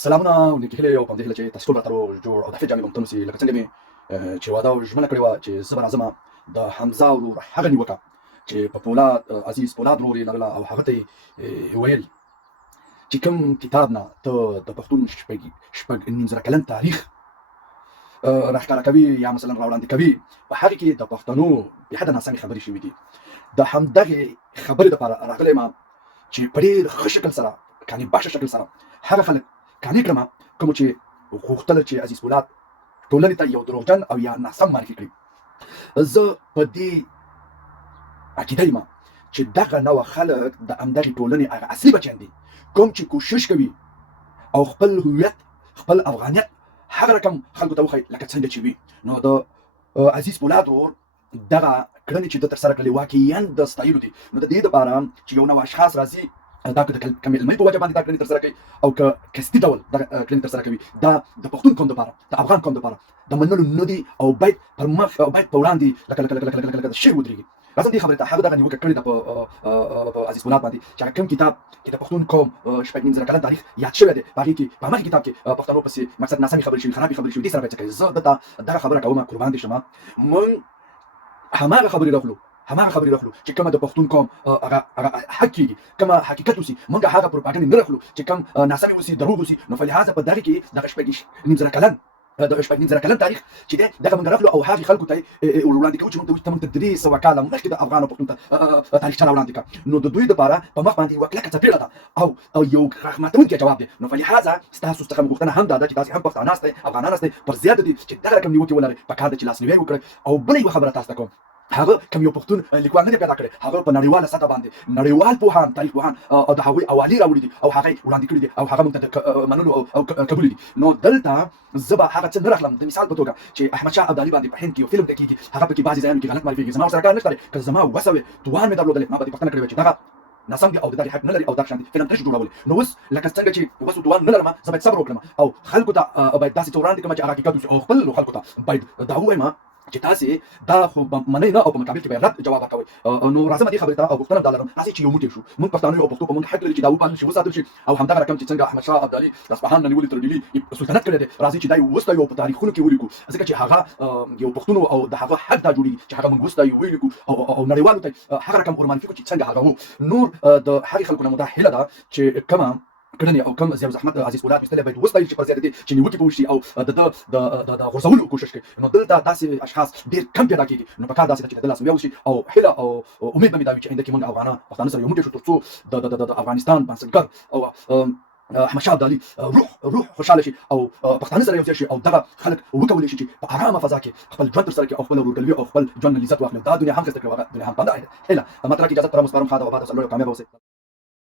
سلامونه ولیکي هلې او په همدې هیله چې تاسو ټول راته روغ جوړ او د عافیت جامې په متن اوسئ لکه څنګه مې چې وعده او ژمنه کړې وه چې زه به راځمه د حمزه ورور هغه نیوکه چې په پولاد عزیز پولاد ورور یې لرله او هغه ته یې ویل چې کوم کتاب نه ته د پښتون شپږ نیم زره کلن تاریخ راښکاره کوي یا مثلا راوړاندې کوي په هغې کې د پښتنو بېحده ناسمې خبرې شوي دي. د همدغې خبرې دپاره راغلی یم چې په ډېر ښه شکل سره کانې باشه شکل سره هغه خلک کانې کړم کوم چې غوښتل چې عزیز پولاد ټولنې ته یو دروغجن او یا ناسم معرفي کړي. زه په دې عقیده یم چې دغه نوع خلک د همدغې ټولنې هغه اصلي بچیان دي کوم چې کوشش کوي او خپل هویت خپل افغانیت هغه رقم خلکو ته وښایي لکه څنګه چې وي. نو د عزیز پولاد ورور دغه کړنې چې ده ترسره کړلې واقعیا د ستایلو دي. نو د دې دپاره چې یو نوع اشخاص راځي دا که د کمې علمۍ په وجه باندې دا کړنې ترسره کوي او که قصدي ډول دغه کړنې ترسره کوي دا د پښتون قوم دپاره د افغان قوم دپاره د منلو نه دي او باید پر مخ او باید په وړاندې لکه د شعر ودرېږي. راځم دې خبرې ته هغه دغه نیوکه کړې ده په عزیز پولاد باندې چې هغه کوم کتاب کې د پښتون قوم شپږ نیم زره کلن تاریخ یاد شوی دی په هغې کې په همغه کتاب کې پښتنو پسې مقصد ناسمې خبرې شوي خرابې خبرې شوي دې سره باید څه کوي. زه دته دغه خبره کوم قربان دې شمه موږ هماغه خبرې راخلو چې کومه د پښتون قوم هغه حق کېږي کومه حقیقت اوسي موږ هغه پروپاګنډې نه راخلو چې کوم ناسمې اوسي دروغ اوسي. نو فلهذا په دغې کې دغه شپږ نیم زره کلن تاریخ چې دی دغه موږ راخلو او هغې خلکو ته یې وړاندې کوو چې موږ ته 300 کاله مخکې د افغان او پښتون ته تاریخچه راوړاندې کړه. نو د دوی دپاره په مخ باندې یوه کلکه څپېړه ده او یو غاښ ماتونکی جواب دی. نو فلهذا ستاسو څخه مې غوښتنه هم دا ده چې تاسې هم پښتانه استئ افغانان استئ پر زیاته دي چې دغه رقم نیوکې ولرئ په کار ده چې لاسنیوی وکړئ. او بله یوه خبره تاسو ته کوم هغه کوم یو پښتون لیکوال نه دی پیدا کړی هغه په نړیواله سطح باندې نړیوال پوهان تاریخ پوهان او د هغوی حوالې راوړي دي او هغه وړاندې کړي دي او هغه موږ ته منلو او قبول دي. نو دلته زه به هغه څه نه راخلم د مثال په توګه چې احمدشاه ابدالي باندې په هند کې یو فلم ډکېږي هغه پکې بعضې ځایانو کې غلط معرفېږي زما ورسره کار نشته دی که زما وسه وې توان مې درلودلی ما به دې پوښتنه کړې وه چې دغه ناسم دي او د دغې حق نه لري او دغه شان دي فلم ته نشو جوړولی. نو اوس لکه څنګه چې اوس توان نه لرم زه باید صبر وکړم او خلکو ته باید داسې څه وړاندې کړم چې هغه حقیقت اوسي او خپلو خلکو ته باید دا ووایم چې تاسې دا خو منئ نه او په مقابل کې به رد جواب ورکوئ. نو راځم دې خبرې ته او غوښتنه دا لرم راځئ چې یو موټی شو موږ پښتانه یو او پښتو په موږ حق لري چې دا وپالل شي وساتل شي او همدغه رقم چې څنګه احمدشاه ابدالي د اصفهان نه نیولې تر ډیلي سلطنت کړی دی راځئ چې دا یې وستایو او په تاریخونو کې ولیکو ځکه چې هغه یو پښتون او د هغه حق دا جوړېږي چې هغه موږ وستایو ولیکو او نړیوالو ته هغه رقم ورمعرفي کړو چې څنګه هغه و. نور د هغې خلکو نه مو دا هیله ده چې کومه کړنې او کوم زیار زحمت عزیز پولاد ایستلی باید وستایل شي پر زیاتې دي چې نیوکې په وشي او د غورځولو کوشش کوي. نو دلته داسې اشخاص ډېر کم پیدا کېږي. نو په کار داسې ده چې د ده لاسنیوی وشي او هیله او امید به مې دا وي چې آینده کې موږ افغانان پښتانه سره یو موټی شو تر څو د افغانستان بنسټګر او احمدشاه ابدالي روح خوشحاله شي او پښتانه سره یو ځای شي او دغه خلک وکولی شي چې په ارامه فضا کې خپل ژوند ترسره کړي او خپله ورورګلوي او خپل ژوند نه لذت واخلي. دا دنیا هم ښایسته کړي هغه دنیا هم پنده هیله ما ته راکړي اجازه پر مسپارم ښاده وباده سرلوړي او کامیابه اوسئ.